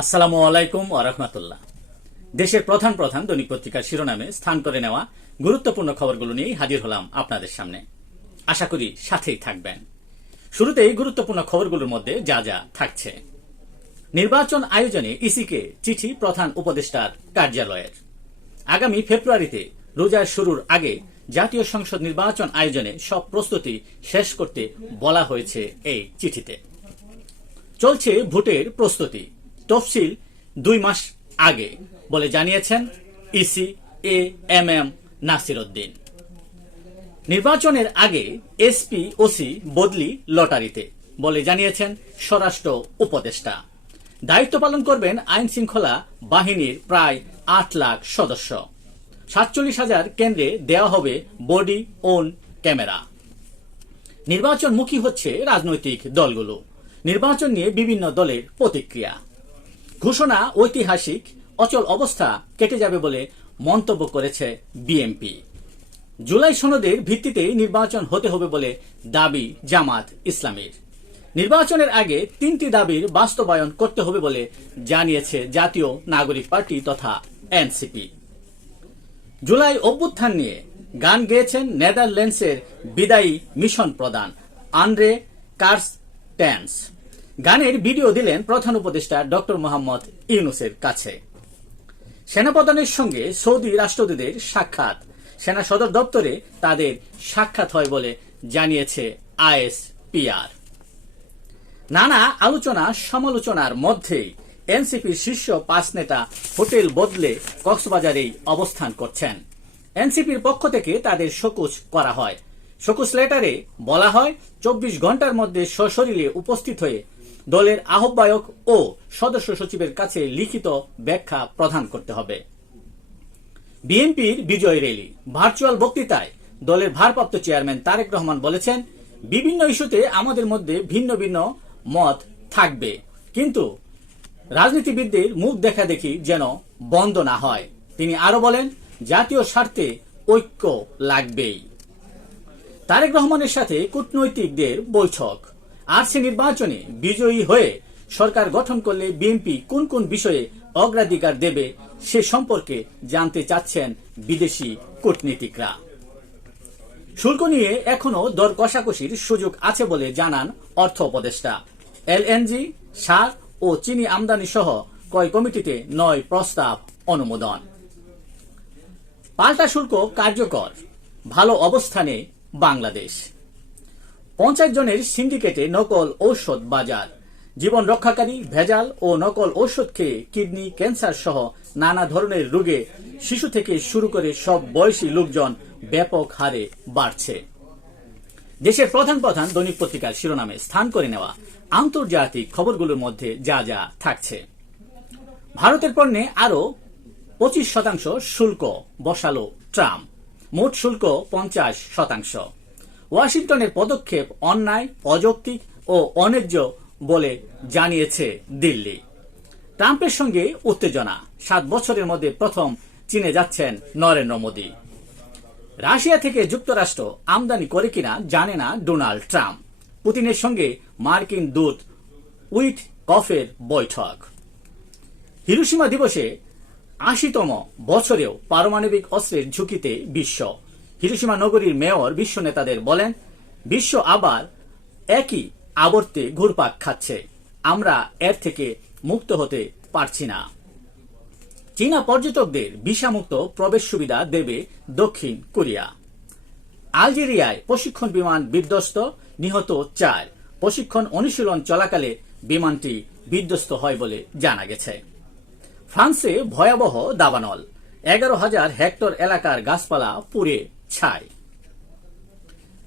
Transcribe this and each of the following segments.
আসসালামু আলাইকুম ওরহমতুল্লাহ দেশের প্রধান প্রধান দৈনিক পত্রিকার শিরোনামে স্থান করে নেওয়া গুরুত্বপূর্ণ খবরগুলো নিয়ে হাজির হলাম আপনাদের সামনে। আশা করি সাথেই থাকবেন। শুরুতেই গুরুত্বপূর্ণ খবরগুলোর মধ্যে যা যা থাকছে। নির্বাচন আয়োজনে ইসিকে চিঠি প্রধান উপদেষ্টার কার্যালয়ের। আগামী ফেব্রুয়ারিতে রোজার শুরুর আগে জাতীয় সংসদ নির্বাচন আয়োজনে সব প্রস্তুতি শেষ করতে বলা হয়েছে এই চিঠিতে। চলছে ভোটের প্রস্তুতি। তফসিল দুই মাস আগে বলে জানিয়েছেন EC, A, M M Nasir Uddin নির্বাচনের আগে এসপি, ওসি বদলি লটারিতে বলে জানিয়েছেন স্বরাষ্ট্র উপদেষ্টা। দায়িত্ব পালন করবেন আইন শৃঙ্খলা বাহিনীর প্রায় আট লাখ সদস্য। সাতচল্লিশ হাজার কেন্দ্রে দেওয়া হবে বডি, ওন, ক্যামেরা। নির্বাচনমুখী হচ্ছে রাজনৈতিক দলগুলো। নির্বাচন নিয়ে বিভিন্ন দলের প্রতিক্রিয়া। ঘোষণা ঐতিহাসিক, অচল অবস্থা কেটে যাবে বলে মন্তব্য করেছে বিএমপি জুলাই সনদের ভিত্তিতে নির্বাচন হতে হবে বলে দাবি জামাত ইসলামের। নির্বাচনের আগে তিনটি দাবির বাস্তবায়ন করতে হবে বলে জানিয়েছে জাতীয় নাগরিক পার্টি তথা এনসিপি। জুলাই অভ্যুত্থান নিয়ে গান গেয়েছেন নেদারল্যান্ডসের বিদায়ী মিশন প্রধান আন্দ্রে কার্স ট্যান্স গানের ভিডিও দিলেন প্রধান উপদেষ্টা ডক্টর মোহাম্মদ ইউনুসের কাছে। সেনাপ্রধানের সঙ্গে সৌদি রাষ্ট্রদূতের সাক্ষাৎ। সেনা সদর দপ্তরে তাদের সাক্ষাৎ হয় বলে জানিয়েছে আইএসপিআর। নানা আলোচনা সমালোচনার মধ্যেই এনসিপির শীর্ষ পাঁচ নেতা হোটেল বদলে কক্সবাজারেই অবস্থান করছেন। এনসিপির পক্ষ থেকে তাদের শোকজ করা হয়। শোকজ লেটারে বলা হয়, চব্বিশ ঘণ্টার মধ্যে সশরীরে উপস্থিত হয়ে দলের আহ্বায়ক ও সদস্য সচিবের কাছে লিখিত ব্যাখ্যা প্রদান করতে হবে। বিএনপির বিজয় রেলি, ভার্চুয়াল বক্তৃতায় দলের ভারপ্রাপ্ত চেয়ারম্যান তারেক রহমান বলেছেন, বিভিন্ন ইস্যুতে আমাদের মধ্যে ভিন্ন ভিন্ন মত থাকবে, কিন্তু রাজনীতিবিদদের মুখ দেখা দেখি যেন বন্ধ না হয়। তিনি আরও বলেন, জাতীয় স্বার্থে ঐক্য লাগবেই। তারেক রহমানের সাথে কূটনৈতিকদের বৈঠক। আরসি নির্বাচনে বিজয়ী হয়ে সরকার গঠন করলে বিএনপি কোন কোন বিষয়ে অগ্রাধিকার দেবে সে সম্পর্কে জানতে চাচ্ছেন বিদেশি কূটনীতিকরা। শুল্ক নিয়ে এখনও দর কষাকষির সুযোগ আছে বলে জানান অর্থ উপদেষ্টা। এলএনজি, সার ও চিনি আমদানি সহ কয় কমিটিতে নয় প্রস্তাব অনুমোদন। পাল্টা শুল্ক কার্যকর, ভালো অবস্থানে বাংলাদেশ। পঞ্চাশ জনের সিন্ডিকেটে নকল ঔষধ বাজার। জীবন রক্ষাকারী, ভেজাল ও নকল ঔষধ খেয়ে কিডনি, ক্যান্সার সহ নানা ধরনের রোগে শিশু থেকে শুরু করে সব বয়সী লোকজন ব্যাপক হারে বাড়ছে। দেশের প্রধান প্রধান দৈনিক পত্রিকার শিরোনামে স্থান করে নেওয়া আন্তর্জাতিক খবরগুলোর মধ্যে যা যা থাকছে। ভারতের পণ্যে আরও পঁচিশ শতাংশ শুল্ক বসালো ট্রাম্প। মোট শুল্ক পঞ্চাশ শতাংশ। ওয়াশিংটনের পদক্ষেপ অন্যায়, অযৌক্তিক ও অন্যায্য বলে জানিয়েছে দিল্লি। ট্রাম্পের সঙ্গে উত্তেজনা। সাত বছরের মধ্যে প্রথম চীনে যাচ্ছেন নরেন্দ্র মোদী। রাশিয়া থেকে যুক্তরাষ্ট্র আমদানি করে কিনা জানে না ডোনাল্ড ট্রাম্প। পুতিনের সঙ্গে মার্কিন দূত উইথ কফের বৈঠক। হিরোসীমা দিবসে আশিতম বছরেও পারমাণবিক অস্ত্রের ঝুঁকিতে বিশ্ব। হিরোসীমা নগরীর মেয়র, বিশ্ব নেতাদের বলেন, বিশ্ব আবার একই আবর্তে ঘুরপাক খাচ্ছে। আমরা এর থেকে মুক্ত হতে পারছি না। চীনা পর্যটকদের ভিসামুক্ত প্রবেশ সুবিধা দেবে দক্ষিণ কোরিয়া। আলজেরিয়ায় প্রশিক্ষণ বিমান বিধ্বস্ত, নিহত চার। প্রশিক্ষণ অনুশীলন চলাকালে বিমানটি বিধ্বস্ত হয় বলে জানা গেছে। ফ্রান্সে ভয়াবহ দাবানল। এগারো হাজার হেক্টর এলাকার গাছপালা পুড়ে ছাই।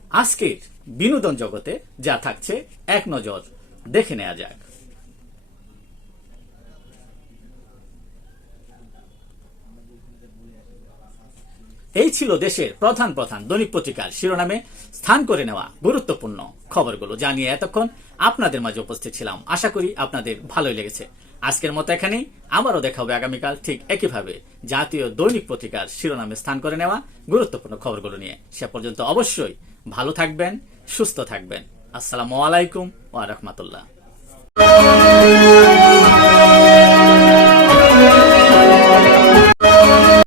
আজকের বিনোদন জগতে যা থাকছে, এক নজর। দেখে নেওয়া যাক। এই ছিল দেশের প্রধান প্রধান দৈনিক পত্রিকার শিরোনামে স্থান করে নেওয়া গুরুত্বপূর্ণ খবরগুলো। জানিয়ে এতক্ষণ আপনাদের মাঝে উপস্থিত ছিলাম। আশা করি আপনাদের ভালোই লেগেছে। আজকের মতো এখানেই। আবারও দেখা হবে আগামীকাল ঠিক একইভাবে। জাতীয় দৈনিক পত্রিকার শিরোনামে স্থান করে নেওয়া গুরুত্বপূর্ণ খবরগুলো নিয়ে। সে পর্যন্ত অবশ্যই ভালো থাকবেন, সুস্থ থাকবেন। আসসালামু আলাইকুম ওয়া রাহমাতুল্লাহ।